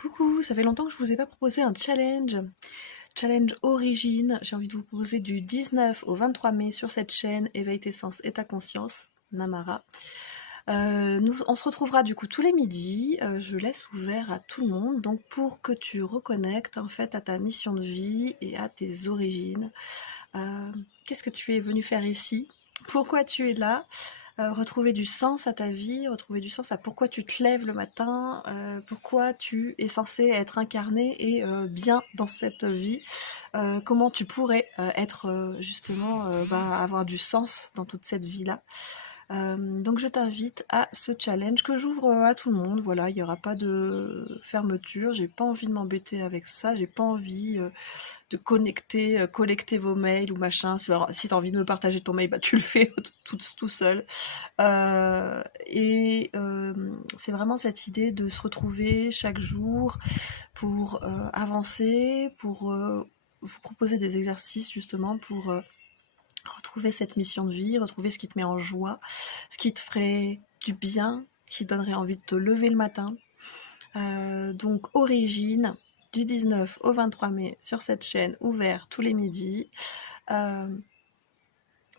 Coucou, ça fait longtemps que je vous ai pas proposé un challenge. Challenge origine, j'ai envie de vous proposer du 19 au 23 mai sur cette chaîne Éveille tes sens et ta conscience, Namara. On se retrouvera du coup tous les midis, je laisse ouvert à tout le monde, donc pour que tu reconnectes en fait à ta mission de vie et à tes origines. Qu'est-ce que tu es venu faire ici? Pourquoi tu es là? Retrouver du sens à ta vie, retrouver du sens à pourquoi tu te lèves le matin, pourquoi tu es censé être incarné et bien dans cette vie, comment tu pourrais être justement, avoir du sens dans toute cette vie-là. Donc je t'invite à ce challenge que j'ouvre à tout le monde. Voilà, il n'y aura pas de fermeture, j'ai pas envie de m'embêter avec ça, j'ai pas envie de connecter, collecter vos mails ou machin. Si tu as envie de me partager ton mail, bah tu le fais tout seul. C'est vraiment cette idée de se retrouver chaque jour pour avancer, pour vous proposer des exercices justement pour retrouver cette mission de vie, retrouver ce qui te met en joie, ce qui te ferait du bien, qui te donnerait envie de te lever le matin. Donc origine, du 19 au 23 mai sur cette chaîne, ouvert tous les midis,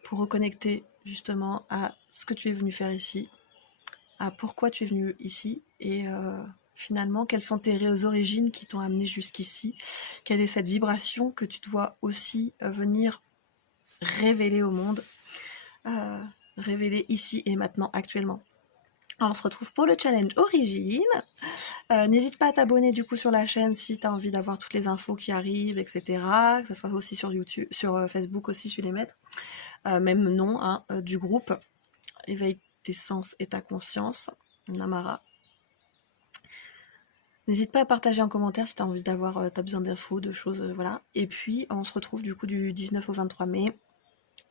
pour reconnecter justement à ce que tu es venu faire ici, à pourquoi tu es venu ici et finalement quelles sont tes origines qui t'ont amené jusqu'ici, quelle est cette vibration que tu dois aussi venir révéler au monde, révéler ici et maintenant actuellement. Alors on se retrouve pour le challenge origine. N'hésite pas à t'abonner du coup sur la chaîne si tu as envie d'avoir toutes les infos qui arrivent, etc. Que ce soit aussi sur YouTube, sur Facebook aussi, je vais les mettre. Même nom du groupe Éveille tes sens et ta conscience, Namara. N'hésite pas à partager en commentaire si tu as envie d'avoir, t'as besoin d'infos, de choses, voilà. Et puis on se retrouve du coup du 19 au 23 mai,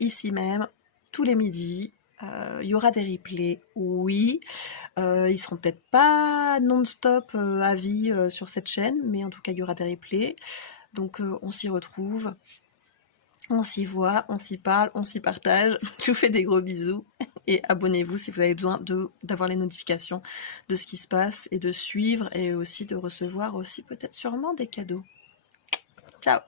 ici même, tous les midis. Il y aura des replays, oui. Ils seront peut-être pas non-stop à vie sur cette chaîne, mais en tout cas il y aura des replays. Donc on s'y retrouve, on s'y voit, on s'y parle, on s'y partage. Je vous fais des gros bisous et abonnez-vous si vous avez besoin d'avoir les notifications de ce qui se passe et de suivre et aussi de recevoir aussi peut-être sûrement des cadeaux. Ciao!